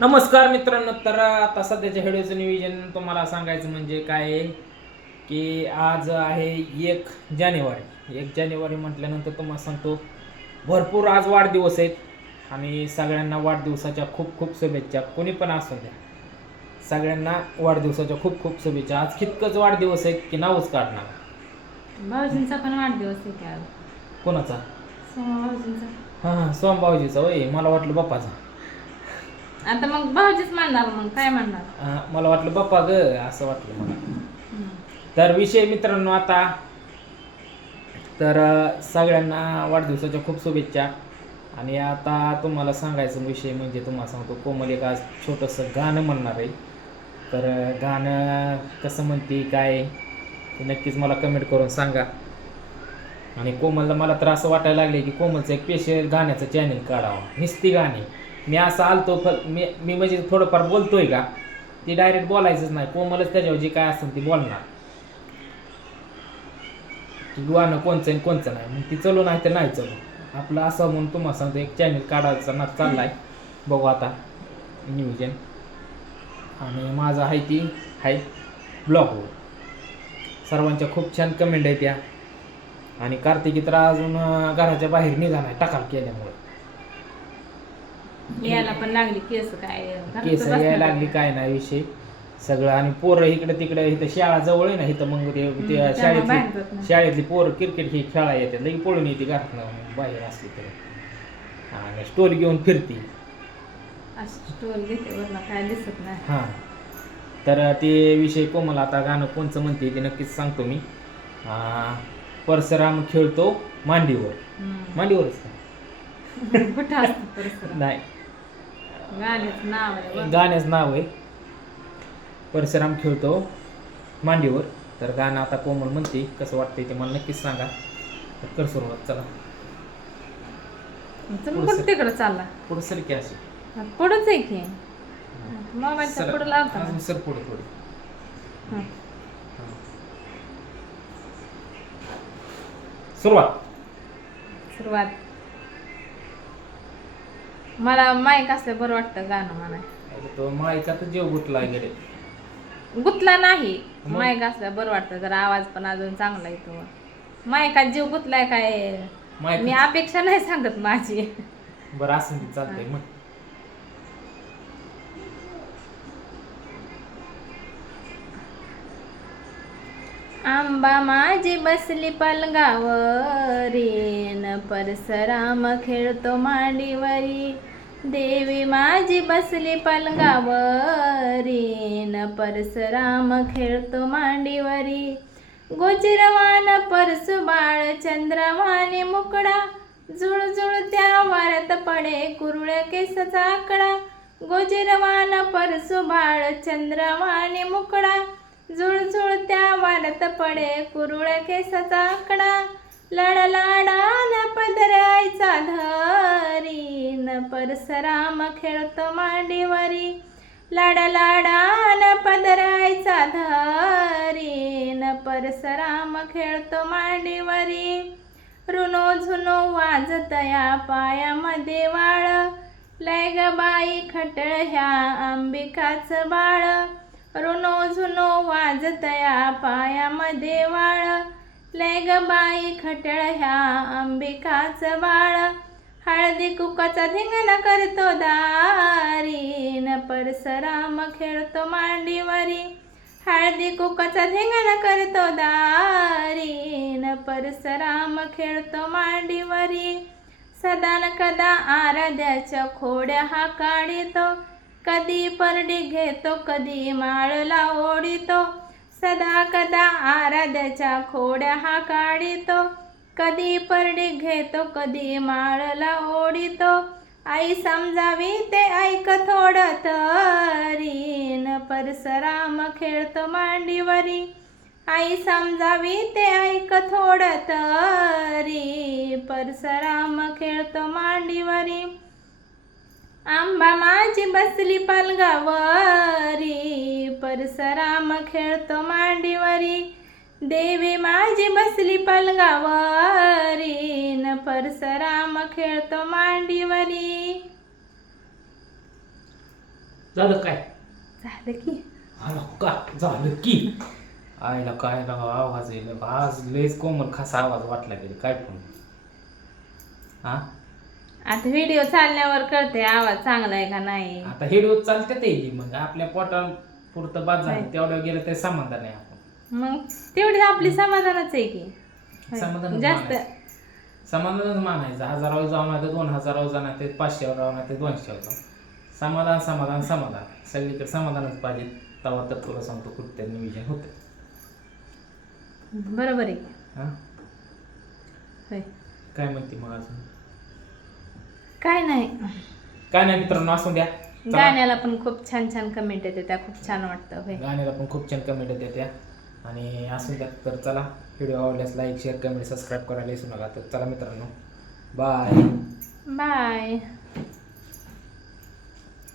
नमस्कार मित्रांनो तर आता सध्याच्या व्हिडिओचं नियोजन तुम्हाला सांगायचं म्हणजे काय की आज आहे एक जानेवारी. एक जानेवारी म्हटल्यानंतर तुम्हाला सांगतो भरपूर आज वाढदिवस आहेत आणि सगळ्यांना वाढदिवसाच्या खूप खूप शुभेच्छा. कोणी पण असू द्या. सगळ्यांना वाढदिवसाच्या खूप खूप शुभेच्छा. आज कितकंच वाढदिवस आहेत की नावच काढणार. भाऊजींचा पण वाढदिवस आहे कोणाचा? हां हां सोम भाऊजीचा. होय मला वाटलं बाप्पाचा. आता मग भाऊजीच म्हणणार मग काय म्हणणार? हां, मला वाटलं बाप्पा ग असं वाटलं मला. तर विषय मित्रांनो आता तर अ, सगळ्यांना वाढदिवसाच्या खूप शुभेच्छा. आणि आता तुम्हाला सांगायचं विषय म्हणजे तुम्हाला सांगतो कोमल एक आज छोटंसं गाणं म्हणणार आहे. तर अ, गाणं कसं म्हणते काय ते नक्कीच मला कमेंट करून सांगा. आणि कोमलला मला तर असं वाटायला लागले की कोमलचं एक स्पेशल गाण्याचं चॅनल काढावं. निस्ती गाणी. मी असं आलतो फ मी मी म्हणजे थोडंफार बोलतोय का? ती डायरेक्ट बोलायचंच नाही. कोमलच त्याच्यावर जे काय असेल ती बोलणार. की गाणं कोणचं आहे कोणचं नाही. मग ती चलू नाही तर नाही चलू. आपलं असं म्हणून तुम्हाला सांगतो एक चॅनल काढायचा ना चाललाय. बघू आता. नियोजन आणि माझं आहे ती आहे ब्लॉगवर सर्वांच्या खूप छान कमेंट आहेत त्या आणि कार्तिकी तर अजून घराच्या बाहेर निघा नाही टकाल केल्यामुळे. यायला पण लागली केस काय केस बसणार. यायला लागली काय नाही विषय. सगळं आणि पोरं इकडे तिकडे इथं शाळा जवळ आहे ना इथं मग ते हम्म, ते त्यामुळे बाहेर जात शाळेतली नाही. शाळेतली पोरं क्रिकेट ही खेळा येते लई पळून येते घरातनं बाहेर असली तर. आणि स्टोल घेऊन फिरती. अशी स्टोल घेते वरनं काय दिसत नाही. हां. तर ते विषय कोमल आता गाणं कोणचं म्हणते ते नक्कीच सांगतो मी. अं, परशुराम खेळतो मांडीवर. हम्म. मांडीवरच का? असतं नाही. गाण्याचं नाव आहे बघ. गाण्याचं नाव आहे. परशुराम खेळतो मांडीवर. तर गाणं आता कोमल म्हणते कसं वाटतंय ते मला नक्कीच सांगा. तर कर सुरुवात चला. तुम्ही कुठं तिकडं चालला. पुढं सर की अशी. पुढंच आहे की. सर- पुढं लावता अजून सर पुढं थोडी हं. सुरुवात. सुरुवात. मला माईक असलं बरं वाटतं गाणं म्हणाय. आता तो माईचा तर जीव गुतला गेले गुतला नाही. मग? माईक असलं बरं वाटतं जरा आवाज पण अजून चांगला येतो. मायकात जीव गुतलाय काय? माईक मी अपेक्षा नाही सांगत माझी. बरं असं चालतंय मग. आंबा माझी बसली पलंगावरीन परसराम खेळतो मांडीवरी. देवी माझी बसली पलंगावरीन परसराम खेळतो मांडीवरी. गुजरवान परसु बाळ चंद्रवाने मुकडा. जुळजुळ त्या वाऱ्यात पडे कुरुळ केसाचा आकडा. गुजरवान परसु बाळ चंद्रवाने मुकडा. जुळजुळ त्या पडे कुरुळ केसाचा आकडा. लडलाडान पदरायचा धरीन परसराम खेळतो मांडीवरी. लाडालाडान पदरायचा धरीन परसराम खेळतो मांडीवरी. रुनो झुनो वाजतया पायामध्ये वाळ. लय ग बाई खटळ ह्या अंबिकाचं बाळ. रुनो झुनो वाजतया पायामध्ये वाळ. लय ग बाई खटळ ह्या अंबिकाच बाळ. हळदी कुकाचा धिंगण करतो दारीन. परसराम खेळतो मांडीवरी. हळदी कुकाचा धिंगण करतो दारीन. परसराम खेळतो मांडीवरी. सदान कदा आराध्याच्या खोड्या हा काढितो कधी परडी घेतो कधी माळला ओढितो. सदा कदा आराध्याच्या खोड्या हा काढितो. कधी परडी घेतो कधी माळला ओढितो. आई समजावी ते ऐक थोडं न परसराम खेळतो मांडीवरी. आई समजावी ते ऐक थोडं तरी. परसराम खेळतो मांडीवरी. आंबा माझी बसली पलगावरी परसराम खेळतो मांडीवरी. देवी माझी बसली पलगावरी न परसराम खेळतो मांडीवरी. झालं काय? झालं की. आला का? झालं की. आईला काय लागा आवाज येईल आज लयच कोमल खासा आवाज वाटला गेले. काय पण हा? आता व्हिडिओ चालण्यावर कळते आवाज चांगला आहे का नाही. आता रोज चालते ते मग आपल्या पोटा पुरतं बाद झालं. तेवढं गेलं ते समाधान आहे आपण मग तेवढी आपली समाधानच आहे की. होय. समाधानच जास्त. समाधानच मानायचं. हजारावर जाऊ नाही तर दोन हजारावर नाही ते पाचशेवर जाऊ नाही ते दोनशेवर जाऊ. समाधान समाधान समाधान. सगळीकडे समाधानच पाहिजे. तेव्हा तर तुला सांगतो कुठतरी नियोजन होते बरोबर आहे. हा? होय. काय म्हणते मग अजून? काय नाही. काय नाही मित्रांनो असून द्या. चला. गाण्याला पण खूप छान छान कमेंट येते त्या खूप छान वाटतं होय गाण्याला पण खूप छान कमेंट येते त्या. आणि असून द्या तर चला. व्हिडिओ आवडल्यास लाईक शेअर कमेंट सबस्क्राईब करायला विसरू नका. तर चला मित्रांनो. Bye bye